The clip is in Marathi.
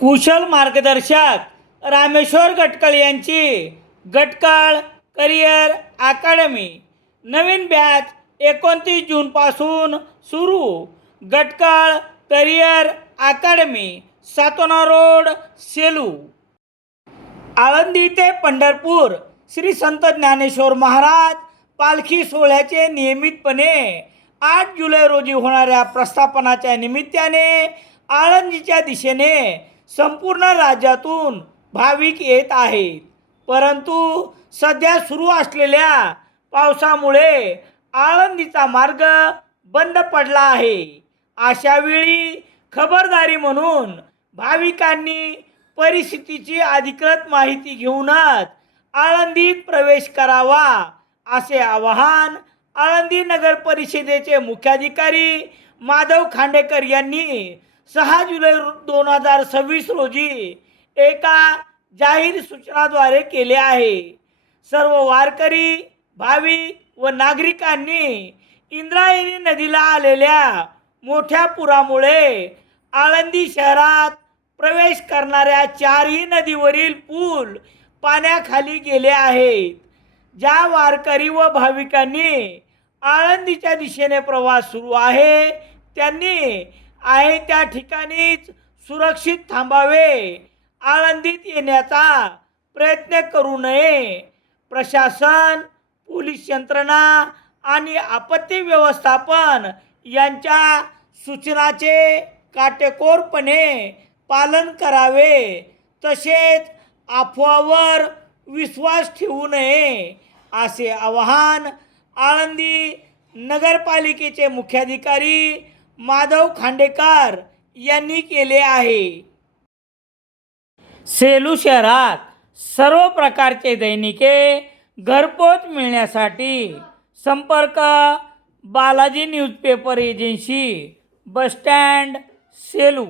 कुशल मार्गदर्शक रामेश्वर गटकळ यांची गटकळ करिअर अकॅडमी नवीन बॅच 29 जूनपासून सुरू. Gatkal career academy, Satona road, Selu. Alandi ते पंढरपूर श्री संत ज्ञानेश्वर महाराज पालखी सोहळ्याचे नियमितपणे 8 जुलै रोजी होणाऱ्या प्रस्थापनाच्या निमित्ताने आळंदीच्या दिशेने संपूर्ण राज्यातून भाविक येत आहेत. परंतु सध्या सुरू असलेल्या पावसामुळे आळंदीचा मार्ग बंद पडला आहे. अशावेळी खबरदारी म्हणून भाविकांनी परिस्थितीची अधिकृत माहिती घेऊनच आळंदीत प्रवेश करावा, असे आवाहन आळंदी नगर परिषदेचे मुख्याधिकारी माधव खांडेकर यांनी 6 जुलै 2026 रोजी एका जाहीर सूचनाद्वारे केले आहे. सर्व वारकरी, भाविक व नागरिकांनी इंद्रायणी नदीला आलेल्या मोठ्या पुरामुळे आळंदी शहरात प्रवेश करणाऱ्या 4ही नदीवरील पूल पाण्याखाली गेले आहेत. ज्या वारकरी व भाविकांनी आळंदीच्या दिशेने प्रवास सुरू आहे त्यांनी आहे त्या ठिकाणीच सुरक्षित थांबावे. आळंदीत येण्याचा प्रयत्न करू नये. प्रशासन, पोलीस यंत्रणा आणि आपत्ती व्यवस्थापन यांच्या सूचनाचे काटेकोरपणे पालन करावे. तसेच अफवावर विश्वास ठेवू नये, असे आवाहन आळंदी नगरपालिकेचे मुख्याधिकारी माधव खांडेकर यांनी केले आहे. सेलू शहरात सर्व प्रकारचे दैनिके घरपोच मिळण्यासाठी संपर्क Balaji newspaper agency, bus stand, Selu.